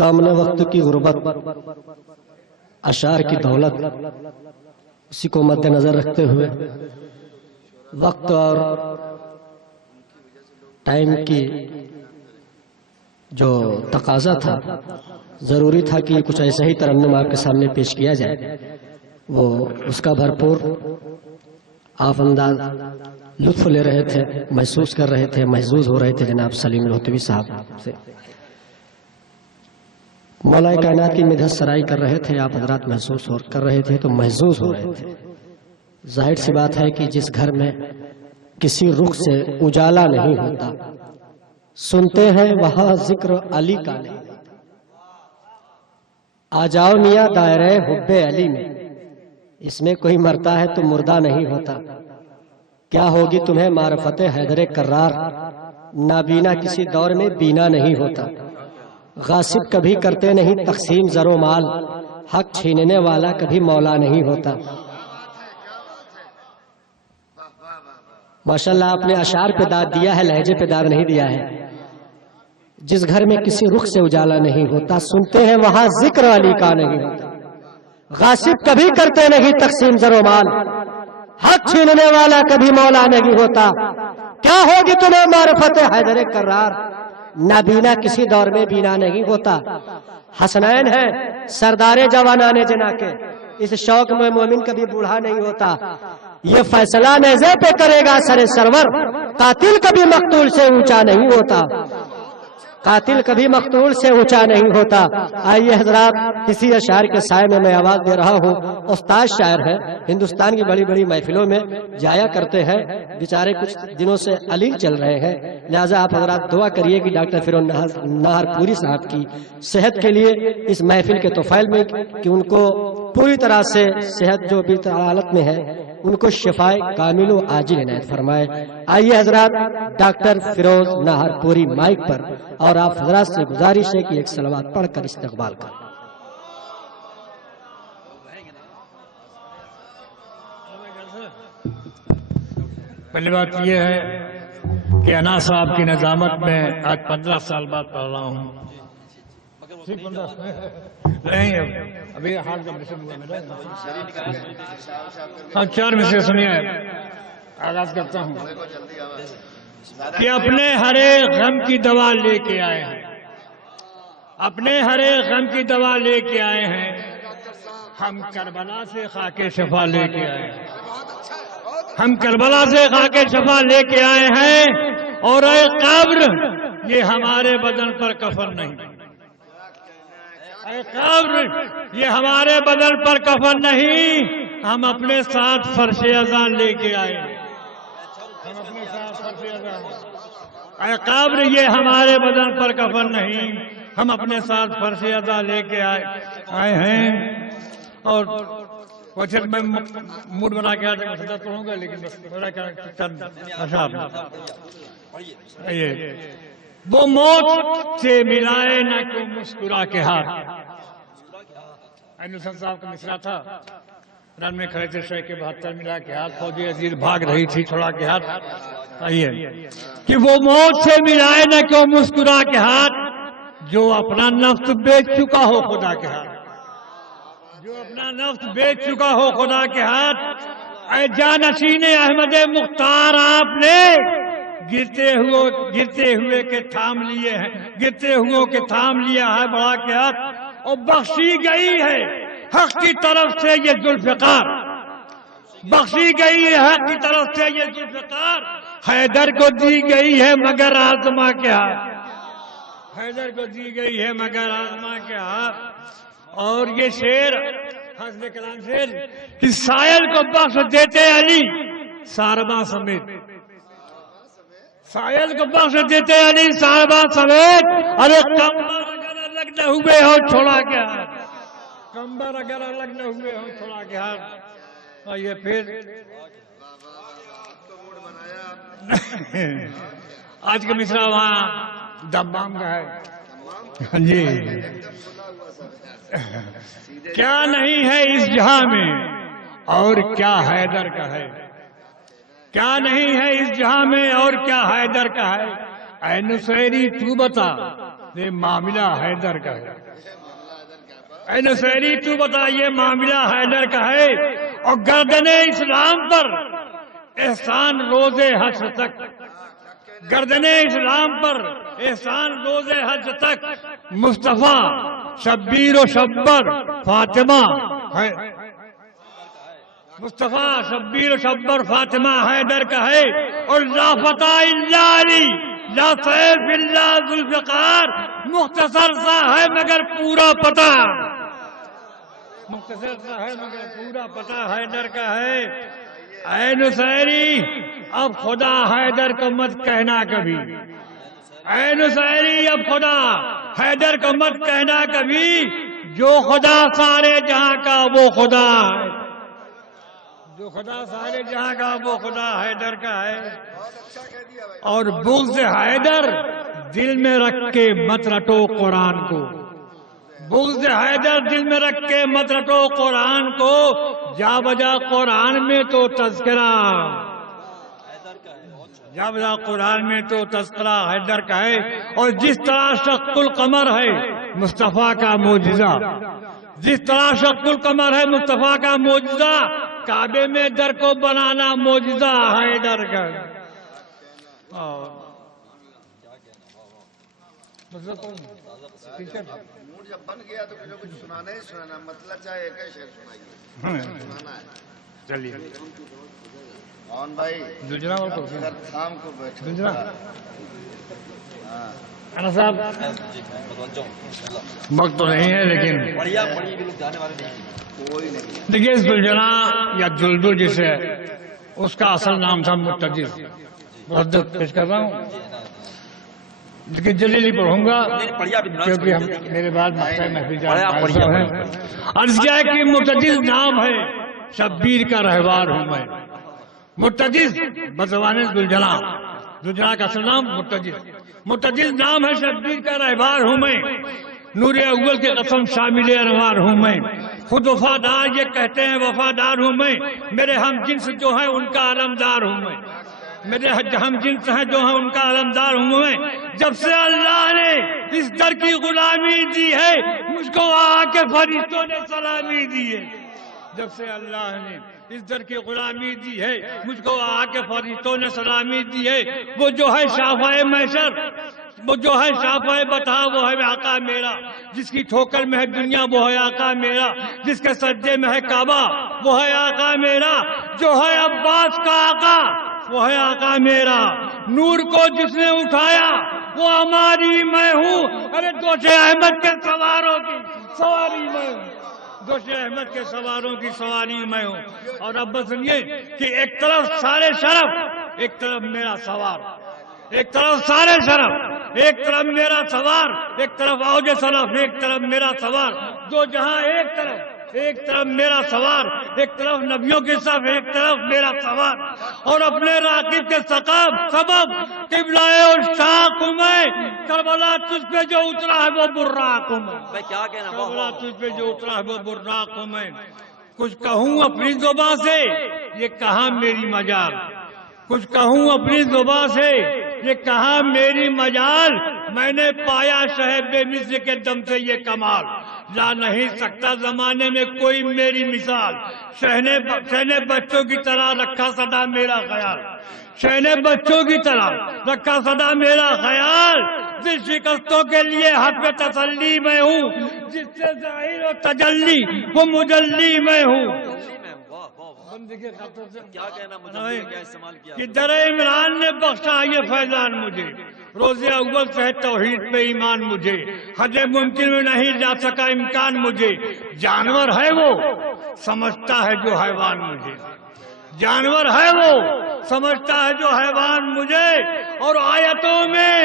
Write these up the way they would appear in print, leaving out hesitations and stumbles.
دامن وقت کی غربت، اشعار کی دولت، اسی کو مد نظر رکھتے ہوئے وقت اور ٹائم کی جو تقاضا تھا، ضروری تھا کہ کچھ ایسا ہی ترنم آپ کے سامنے پیش کیا جائے، وہ اس کا بھرپور آپ انداز لطف لے رہے تھے، محسوس کر رہے تھے، محظوظ ہو رہے تھے جناب سلیم لوتھوی صاحب سے، مولا کائنات کی مدحت سرائی کر رہے تھے، آپ حضرات محسوس کر رہے تھے تو محظوظ ہو رہے تھے۔ ظاہر سی بات ہے کہ جس گھر میں کسی رخ سے اجالا نہیں ہوتا، سنتے ہیں وہاں ذکر علی کا نہیں ہوتا۔ آ جاؤ میاں دائرہ حب علی میں، اس میں کوئی مرتا ہے تو مردہ نہیں ہوتا۔ کیا ہوگی تمہیں معرفت حیدر کرار، نابینا کسی دور میں بینا نہیں ہوتا۔ غاصب کبھی کرتے نہیں تقسیم زر و مال، حق چھیننے والا کبھی مولا نہیں ہوتا۔ ماشاءاللہ آپ نے اشعار پہ داد دیا ہے، لہجے پہ داد نہیں دیا ہے۔ جس گھر میں کسی رخ سے اجالا نہیں ہوتا، سنتے ہیں وہاں ذکر علی کا نہیں ہوتا۔ غاصب کبھی کرتے نہیں تقسیم زر و مال، حق چھیننے والا کبھی مولا نہیں ہوتا۔ کیا ہوگی تمہیں معرفت حیدر کرار، نابینا کسی دور میں بینا نہیں ہوتا۔ حسنین ہے سردار جوانان جنا کے، اس شوق میں مومن کبھی بوڑھا نہیں ہوتا۔ یہ فیصلہ نیزے پہ کرے گا سر سرور، قاتل کبھی مقتول سے اونچا نہیں ہوتا۔ قاتل کبھی مقتول سے اونچا نہیں ہوتا۔ آئیے حضرات، اسی اشعار کے سائے میں آواز دے رہا ہوں۔ استاد شاعر ہے، ہندوستان کی بڑی بڑی محفلوں میں جایا کرتے ہیں، بیچارے کچھ دنوں سے علیل چل رہے ہیں، لہٰذا آپ حضرات دعا کریے کہ ڈاکٹر فیروز ناہر پوری صاحب کی صحت کے لیے اس محفل کے توفیل میں، کہ ان کو پوری طرح سے صحت جو بھی حالت میں ہے ان کو شفائے کامل و عاجل عنایت فرمائے۔ آئیے حضرات، ڈاکٹر فیروز ناہر پوری مائک پر، اور آپ حضرات سے گزارش ہے کہ ایک صلوات پڑھ کر استقبال کریں۔ پہلی بات یہ ہے کہ انا صاحب کی نظامت میں آج 15 سال بعد پڑھ رہا ہوں۔ نہیں ابھی حال کا مشن ہوا میرا، ہاں 4 میں سے سنیے، آغاز کرتا ہوں کہ اپنے ہر ایک غم کی دوا لے کے آئے ہیں، اپنے ہر ایک غم کی دوا لے کے آئے ہیں، ہم کربلا سے خاک شفا لے کے آئے ہیں، ہم کربلا سے خاک شفا لے کے آئے ہیں، اور اے قبر یہ ہمارے بدن پر کفن نہیں، اے قبر یہ ہمارے بدن پر کفن نہیں، ہم اپنے ساتھ فرش ازاں لے کے آئے ہیں، ہم اپنے ساتھ فرش ازاں، اے قبر یہ ہمارے بدن پر کفن نہیں، ہم اپنے ساتھ فرش ازاں لے کے آئے ہیں۔ اور میں موڈ بنا کے آتے مسجد پڑھوں گا، لیکن وہ موت سے ملائے نہ کو مسکرا کے ہاتھ، نصرت صاحب کا مصرع تھا، رن میں کھڑے تھے شیخ کے 72 ملا کے ہاتھ، فوجی عزیز بھاگ رہی تھی چھڑا کے ہاتھ، آئیے کہ وہ موت سے ملائے نہ کو مسکرا کے ہاتھ، جو اپنا نفس بیچ چکا ہو خدا کے ہاتھ، جو اپنا نفس بیچ چکا ہو خدا کے ہاتھ۔ اے جانشین احمد مختار، آپ نے گرتے ہوئے کے تھام لیے ہیں، گرتے ہوئے کے تھام لیا ہے بڑا کے ہاتھ، اور بخشی گئی ہے حق کی طرف سے یہ ذوالفقار، بخشی گئی ہے حق کی طرف سے یہ ذوالفقار، حیدر کو دی گئی ہے مگر آزما کے ہاتھ، حیدر کو دی گئی ہے مگر آزما کے ہاتھ۔ اور یہ شعر حسن کلام شعر کہ سائل کو بخش دیتے علی سارباں سمیت، سائل کو بخش دیتے علی سارباں سمیت، ارے کمبر اگر الگ نہ ہوئے ہو چھوڑا کے ہاتھ، کمبر اگر الگ نہ ہوئے ہو چھوڑا کے ہاتھ۔ آئیے پھر آج کا مصرع وہاں دمام کا ہے جی، کیا نہیں ہے اس جہاں میں اور کیا حیدر کا ہے، کیا نہیں ہے اس جہاں میں اور کیا حیدر کا ہے۔ اے نصیری تو بتا یہ معاملہ حیدر کا ہے. اے نصیری تو بتا یہ معاملہ حیدر کا ہے. اور گردن اسلام پر احسان روز حشر تک، گردن اسلام پر احسان روز حشر تک مصطفیٰ شبیر و شبر فاطمہ ہے. مصطفیٰ شبیر و شبر فاطمہ حیدر کا ہے. اور لا فتح الا علی لا سیف الا ذوالفقار، مختصر سا ہے مگر پورا پتہ، مختصر سا ہے مگر پورا پتہ حیدر کا ہے. اے نصیری اب خدا حیدر کو مت کہنا کبھی، اے نصیری اب خدا حیدر کو مت کہنا کبھی، جو خدا سارے جہاں کا وہ خدا ہے، جو خدا سارے جہاں کا وہ خدا حیدر کا ہے. اور بغض حیدر دل میں رکھ کے مت رٹو قرآن کو، بغض حیدر دل میں رکھ کے مت رٹو قرآن کو، جا بجا قرآن میں تو تذکرہ، جا بجا قرآن میں تو تذکرہ حیدر کا ہے. اور جس طرح شق القمر ہے مصطفیٰ کا معجزہ، جس طرح شق القمر ہے مصطفیٰ کا معجزہ، کعبے میں در کو بنانا معجزہ حیدر کا. موڈ جب بن گیا تو کچھ سنانا ہی سنانا، مطلب چاہے ایک ہی شعر سنائیے، سنانا ہے. چلیے کون بھائی دوسرا سر تھام کو بیٹھے. دوسرا ہاں انا صاحب وقت تو نہیں ہے لیکن کوئی نہیں. دیکھیے زلجنا یا جلدل جسے اس کا اصل نام تھا مرتجز. محدت پیش کر رہا ہوں لیکن جلیلی پڑھوں گا کیونکہ ہم میرے بعد محفل ہیں. عرض کیا ہے کہ مرتجز نام ہے، شبیر کا رہوار ہوں میں. مرتجز بزبان زلجنا، زلجنا کا اصل نام مرتجز، مرتجز نام ہے، شبیر کا رہوار ہوں میں. نور اول کے قسم شامل انوار ہوں میں. خود وفادار یہ کہتے ہیں وفادار ہوں میں. میرے ہم جنس جو ہیں ان کا علمدار ہوں میں، میرے ہم جنس ہیں جو ہیں ان کا علمدار ہوں میں. جب سے اللہ نے اس در کی غلامی دی ہے مجھ کو آ کے فرشتوں نے سلامی دی ہے. جب سے اللہ نے اس در کی غلامی دی ہے مجھ کو آ کے فرشتوں نے سلامی دی ہے. وہ جو ہے شافعِ محشر، وہ جو ہے شافعِ بتا وہ ہے آقا میرا. جس کی ٹھوکر میں ہے دنیا وہ ہے آقا میرا. جس کے سجدے میں ہے کعبہ وہ ہے آقا میرا. جو ہے عباس کا آقا وہ ہے آقا میرا. نور کو جس نے اٹھایا وہ ہماری میں ہوں. ارے دوش احمد کے سواروں کی سواری میں ہوں، دوش احمد کے سواروں کی سواری میں ہوں. اور اب بس سنیے کہ ایک طرف سارے شرف، ایک طرف میرا سوار، ایک طرف سارے شرف، ایک طرف میرا سوار، ایک طرف اوج شرف، ایک طرف میرا سوار. دو جہاں ایک طرف، ایک طرف میرا سوار، ایک طرف نبیوں کی صف، ایک طرف میرا سوار. اور اپنے راکب کے سبب قبلہ الشاق ہوں میں. کربلا تجھ پہ جو اترا ہے وہ براق ہوں میں. کربلا تجھ پہ جو اترا ہے وہ براق ہوں میں. کچھ کہوں اپنی زبان سے یہ کہاں میری مجال، کچھ کہوں اپنی زبان سے یہ کہاں میری مجال. میں نے پایا شہر بے مصر کے دم سے یہ کمال. لا نہیں سکتا زمانے میں کوئی میری مثال. شہنے بچوں کی طرح رکھا سدا میرا خیال، شہنے بچوں کی طرح رکھا سدا میرا خیال. جس شکستوں کے لیے حق میں تسلی میں ہوں، جس سے ظاہر و تجلی وہ مجلی میں ہوں. کہ در عمران نے بخشا یہ فیضان مجھے، روز اول سے توحید پہ ایمان مجھے. حد ممکن میں نہیں جا سکا امکان مجھے. جانور ہے وہ سمجھتا ہے جو حیوان مجھے، جانور ہے وہ سمجھتا ہے جو حیوان مجھے. اور آیتوں میں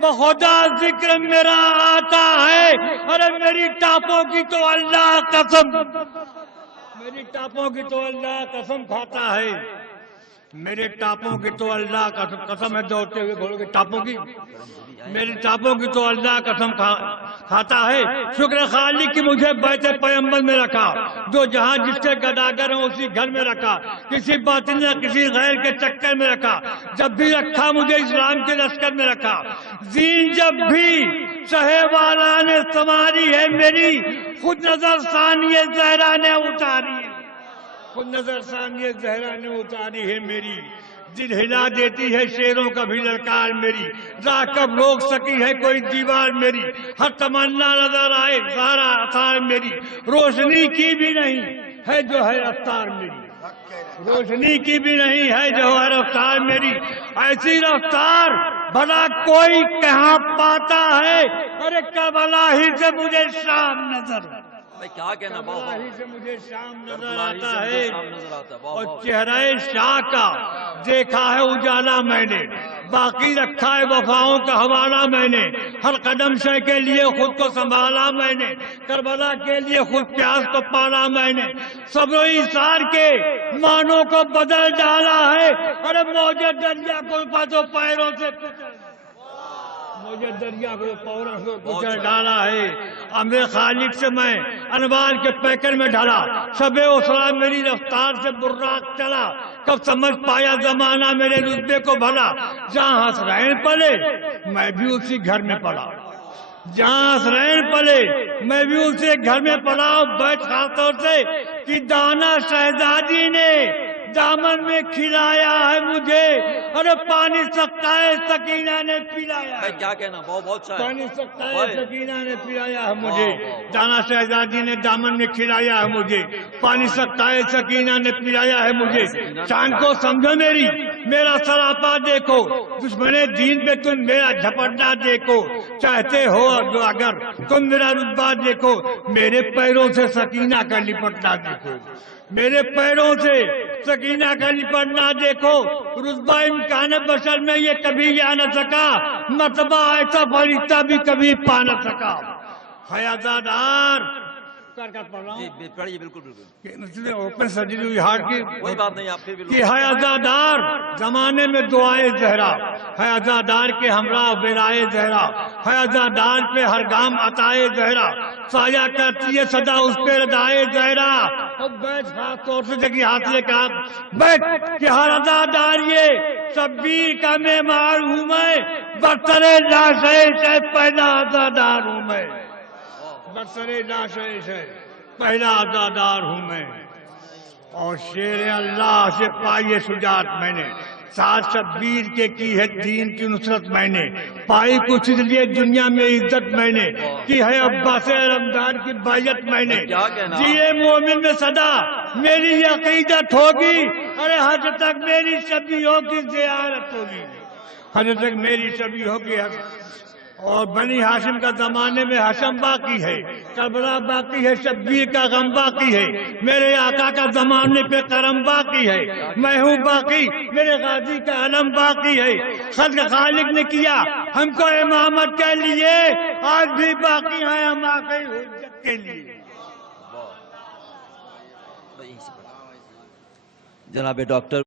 بخدا ذکر میرا آتا ہے. ارے میری ٹاپوں کی تو اللہ قسم، میری ٹاپوں کی تو اللہ قسم کھاتا ہے. میرے ٹاپوں کی تو اللہ قسم ہے، دوڑتے ہوئے بولو گے ٹاپوں کی، میری ٹاپوں کی تو اللہ قسم کھاتا ہے. شکر خالق کی مجھے بیت پیمبر میں رکھا. جو جہاں جس کے گداگر ہیں اسی گھر میں رکھا. کسی باطن یا کسی غیر کے چکر میں رکھا. جب بھی رکھا مجھے اسلام کے لشکر میں رکھا. زین جب بھی سہے والا نے سنواری ہے میری، خود نظر ثانی زہرا نے اتاری ہے، خود نظر ثانی زہرا نے اتاری ہے میری، دل ہلا دیتی ہے شیروں کا بھی للکار میری، راہ کب روک سکی ہے کوئی دیوار میری، ہر تمنا نظر آئے سارا آثار میری، روشنی کی بھی نہیں ہے جو ہے رفتار میری، روشنی کی بھی نہیں ہے جو ہے رفتار میری، ایسی رفتار بھلا کوئی کہاں پاتا ہے، ارے کربلا ہی سے مجھے شام نظر، کیا کہنا، کربلا ہی سے مجھے شام نظر آتا ہے، اور چہرہ شاہ کا دیکھا ہے اجالا میں نے، باقی رکھا ہے وفاؤں کا حوالہ میں نے، ہر قدم شے کے لیے خود کو سنبھالا میں نے، کربلا کے لیے خود پیاس کو پالا میں نے، صبر و ایثار کے معنوں کو بدل ڈالا ہے، ارے موجے دریا کو پاتوں پیروں سے مجھے دریا کو پوروں سے کچل ڈالا ہے، امر خالق سے میں انوار کے پیکر میں ڈھلا، شب اسرا میری رفتار سے براق چلا، کب سمجھ پایا زمانہ میرے رتبے کو بھلا، جہاں حسرین پلے میں بھی اسی گھر میں پڑا، جہاں حسرین پلے میں بھی اسی گھر میں پڑا، بیٹھ خاص طور سے کہ دانا شہزادی نے دامن میں کھلایا ہے مجھے، ارے پانی سکتا ہے سکینہ نے پلایا ہے، کیا کہنا، بہت پانی سکتا ہے سکینہ نے پلایا ہے مجھے، دانا شہزادی نے دامن میں کھلایا ہے مجھے، پانی سکتا ہے سکینہ نے پلایا ہے مجھے، چاند کو سمجھو میری میرا سراپا دیکھو، دشمن دین پہ تم میرا جھپٹنا دیکھو، چاہتے ہو جو اگر تم میرا رتبہ دیکھو، میرے پیروں سے سکینہ کا لپٹنا دیکھو، میرے پیروں سے سکینہ کا لپٹنا دیکھو، رتبہ امکان بشر میں یہ کبھی آ نہ سکا، مرتبہ ایسا فرشتہ بھی کبھی پا نہ سکا، حیادار جی پڑھیے، بالکل بالکل اوپن سرجری ہوئی ہارٹ کی، کوئی بات نہیں، آپ پھر کہ ہے عزادار زمانے میں دعائے زہرا، ہے عزادار کے ہمراہ برائے زہرا، ہے عزادار پہ ہر گام عطائے زہرا، سایہ کرتی ہے صدا اس پہ ردائے زہرا، اور بیٹھ خاص طور سے جگہ حاصلے کا بیٹھ کہ ہر عزادار یہ شبیر کا معمار ہوں میں، برترے لاشے سے پہلا عزادار ہوں میں، برسرے لاشے سے پہلا عزادار ہوں میں، اور شیر اللہ سے پائی شجاعت میں نے، ساتھ شبیر کے کی ہے دین کی نصرت میں نے، پائی کچھ اس لیے دنیا میں عزت میں نے، کی ہے عباس رمضان کی بیعت میں نے، جیے مومن میں صدا میری عقیدت ہوگی، ارے حج تک میری شبیہوں کی زیارت ہوگی، حج تک میری شبیہوں کی، اور بنی ہاشم کا زمانے میں حشم باقی ہے، کربلا باقی ہے، شبیر کا غم باقی ہے، میرے آقا کا زمانے پہ کرم باقی ہے، میں ہوں باقی، میرے غازی کا علم باقی ہے، خلق خالق نے کیا ہم کو امامت کے لیے، آج بھی باقی ہیں ہم آقا حجت کے لیے۔ جناب ڈاکٹر